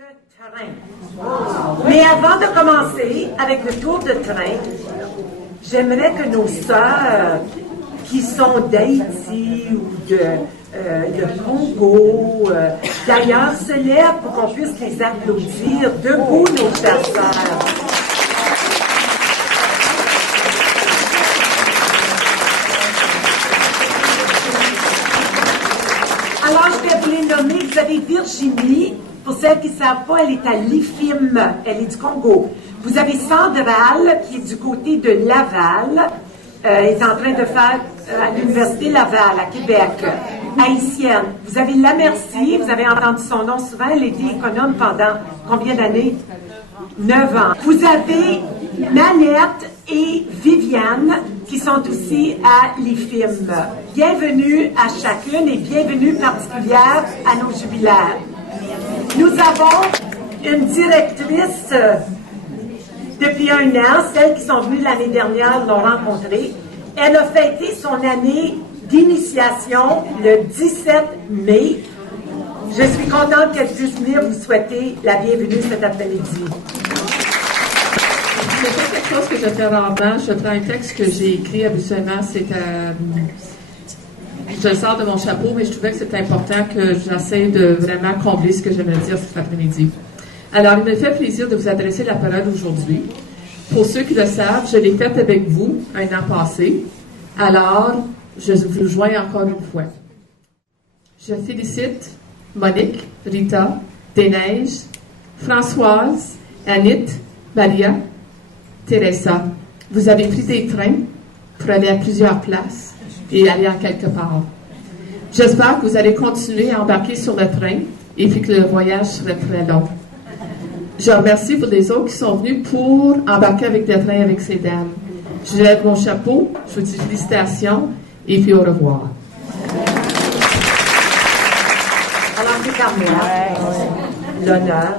de train. Mais avant de commencer avec le tour de train, j'aimerais que nos sœurs qui sont d'Haïti ou de Congo, d'ailleurs, se lèvent pour qu'on puisse les applaudir. Debout, nos chères sœurs. Alors, je vais vous les nommer. Vous avez Virginie. Pour celles qui ne savent pas, elle est à l'IFIM. Elle est du Congo. Vous avez Sandral, qui est du côté de Laval. Elle est en train de faire à l'Université Laval, à Québec. Haïtienne. Vous avez Lamercier. Vous avez entendu son nom souvent. Elle était économe pendant combien d'années? 9 ans. Vous avez Nanette et Viviane, qui sont aussi à l'IFIM. Bienvenue à chacune et bienvenue particulière à nos jubilaires. Nous avons une directrice depuis 1 an. Celles qui sont venues l'année dernière l'ont rencontrée. Elle a fêté son année d'initiation le 17 mai. Je suis contente qu'elle puisse venir vous souhaiter la bienvenue cet après-midi. Je fais quelque chose que je fais rarement. Je prends un texte que j'ai écrit habituellement. Je le sors de mon chapeau, mais je trouvais que c'était important que j'essaie de vraiment combler ce que j'aimerais dire cet après-midi. Alors, il me fait plaisir de vous adresser la parole aujourd'hui. Pour ceux qui le savent, je l'ai faite avec vous un an passé. Alors, je vous joins encore une fois. Je félicite Monique, Rita, Desneiges, Françoise, Anit, Maria, Teresa. Vous avez pris des trains pour aller à plusieurs places et aller en quelque part. J'espère que vous allez continuer à embarquer sur le train et puis que le voyage serait très long. Je remercie pour les autres qui sont venus pour embarquer avec le train avec ces dames. Je lève mon chapeau, je vous dis félicitations et puis au revoir. Alors, c'est à moi l'honneur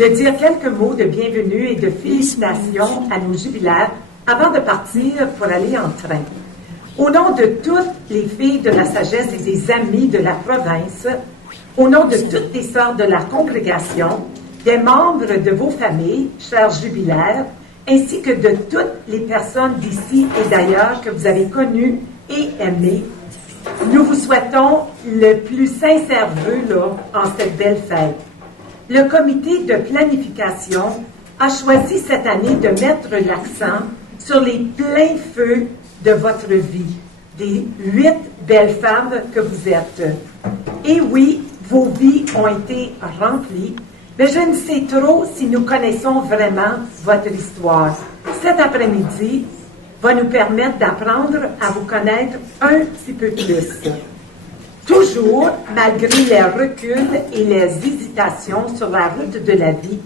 de dire quelques mots de bienvenue et de félicitations à nos jubilaires avant de partir pour aller en train. Au nom de toutes les filles de la sagesse et des amis de la province, au nom de toutes les sœurs de la congrégation, des membres de vos familles, chers jubilaires, ainsi que de toutes les personnes d'ici et d'ailleurs que vous avez connues et aimées, nous vous souhaitons le plus sincère vœu en cette belle fête. Le comité de planification a choisi cette année de mettre l'accent sur les pleins feux de votre vie, des 8 belles femmes que vous êtes. Et oui, vos vies ont été remplies, mais je ne sais trop si nous connaissons vraiment votre histoire. Cet après-midi va nous permettre d'apprendre à vous connaître un petit peu plus. Toujours, malgré les reculs et les hésitations sur la route de la vie,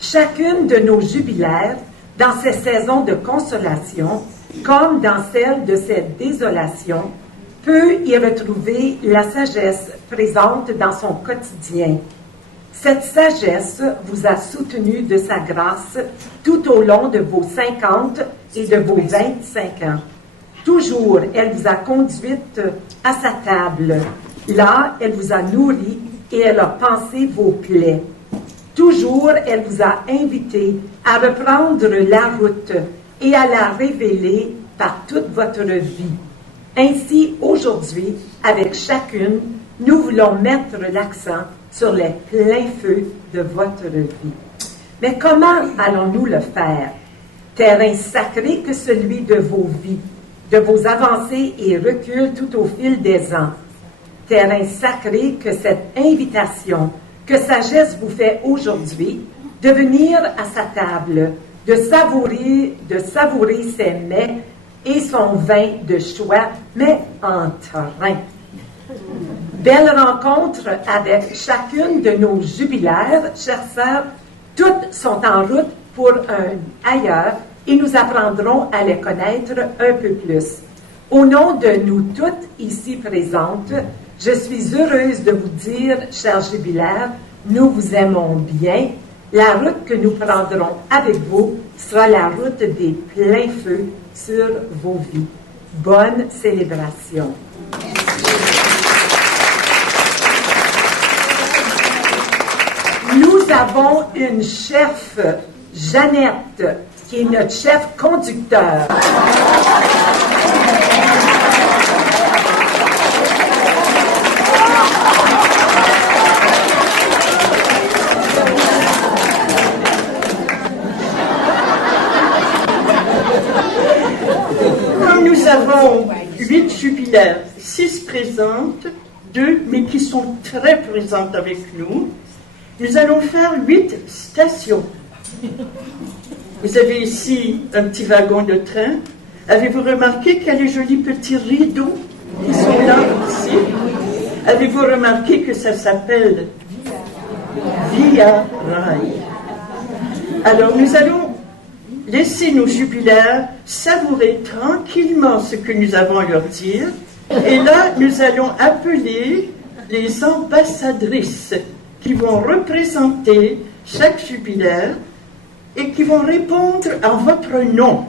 chacune de nos jubilaires, dans ces saisons de consolation, comme dans celle de cette désolation, peut y retrouver la sagesse présente dans son quotidien. Cette sagesse vous a soutenu de sa grâce tout au long de vos 50 et de vos 25 ans. Toujours, elle vous a conduite à sa table. Là, elle vous a nourri et elle a pansé vos plaies. Toujours, elle vous a invité à reprendre la route et à la révéler par toute votre vie. Ainsi, aujourd'hui, avec chacune, nous voulons mettre l'accent sur les pleins feux de votre vie. Mais comment allons-nous le faire? Terrain sacré que celui de vos vies, de vos avancées et reculs tout au fil des ans. Terrain sacré que cette invitation que sagesse vous fait aujourd'hui de venir à sa table, de savourer ses mets et son vin de choix, mais en train. Belle rencontre avec chacune de nos jubilaires, chères sœurs. Toutes sont en route pour un ailleurs et nous apprendrons à les connaître un peu plus. Au nom de nous toutes ici présentes, je suis heureuse de vous dire, chers jubilaires, nous vous aimons bien. La route que nous prendrons avec vous sera la route des pleins feux sur vos vies. Bonne célébration. Nous avons une chef, Jeannette, qui est notre chef conducteur. Comme nous avons 8 jubilaires, 6 présentes, 2 mais qui sont très présentes avec nous, nous allons faire 8 stations. Vous avez ici un petit wagon de train. Avez-vous remarqué qu'il y a les jolis petits rideaux qui sont là, ici? Avez-vous remarqué que ça s'appelle Via Rail? Alors, nous allons laisser nos jubilaires savourer tranquillement ce que nous avons à leur dire. Et là, nous allons appeler les ambassadrices qui vont représenter chaque jubilaire et qui vont répondre en votre nom.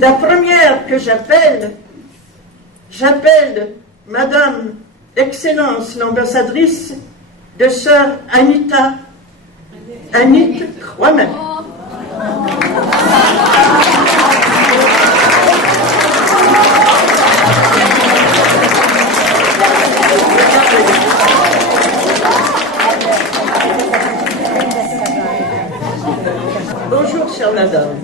La première que j'appelle Madame Excellence, l'ambassadrice de Sœur Anita Croix-Main. Bonjour, chère madame.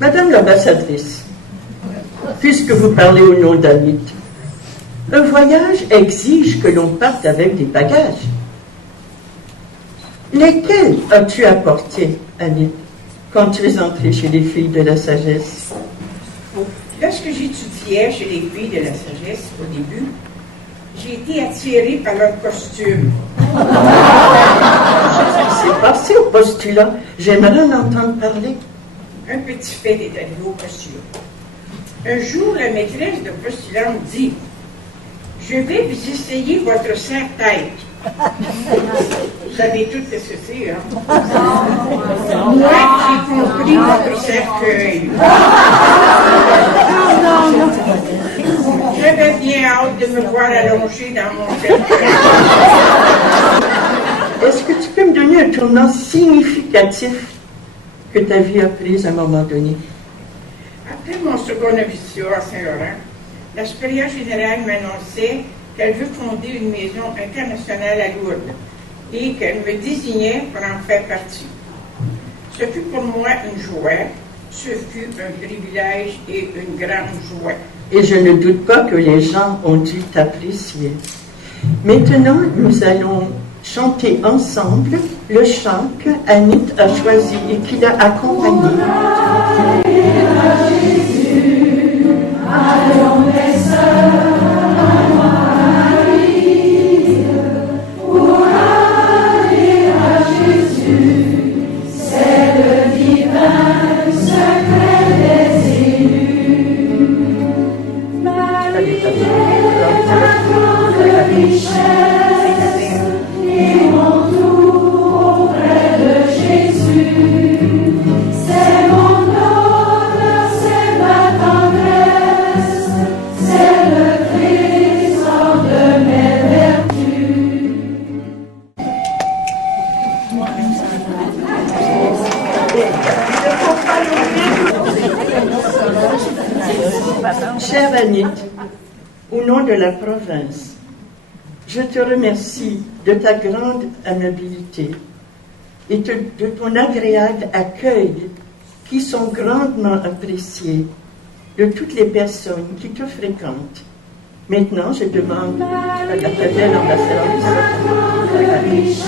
Madame l'ambassadrice, puisque vous parlez au nom d'Anit, un voyage exige que l'on parte avec des bagages. Lesquels as-tu apportés, Anit, quand tu es entrée chez les filles de la sagesse? Lorsque j'étudiais chez les filles de la sagesse au début, j'ai été attirée par leur costume. C'est passé au postulat. J'aimerais en entendre parler. Un petit fait est arrivé au postulat. Un jour, la maîtresse de postulat me dit « Je vais vous essayer votre serre-tête. » Vous savez tout ce que c'est, hein? Moi, j'ai compris votre cercueil. J'avais bien hâte de me voir allongée dans mon cercueil. Est-ce que tu peux me donner un tournant significatif que ta vie a pris à un moment donné? Après mon second noviciat à Saint-Laurent, la supérieure générale m'annonçait qu'elle veut fonder une maison internationale à Lourdes et qu'elle me désignait pour en faire partie. Ce fut pour moi une joie, ce fut un privilège et une grande joie. Et je ne doute pas que les gens ont dû t'apprécier. Maintenant, nous allons chanter ensemble le chant que Anit a choisi et qui l'a accompagné. Chère Anit, au nom de la province, je te remercie de ta grande amabilité et de ton agréable accueil qui sont grandement appréciés de toutes les personnes qui te fréquentent. Maintenant, je demande à la belle ambassadrice.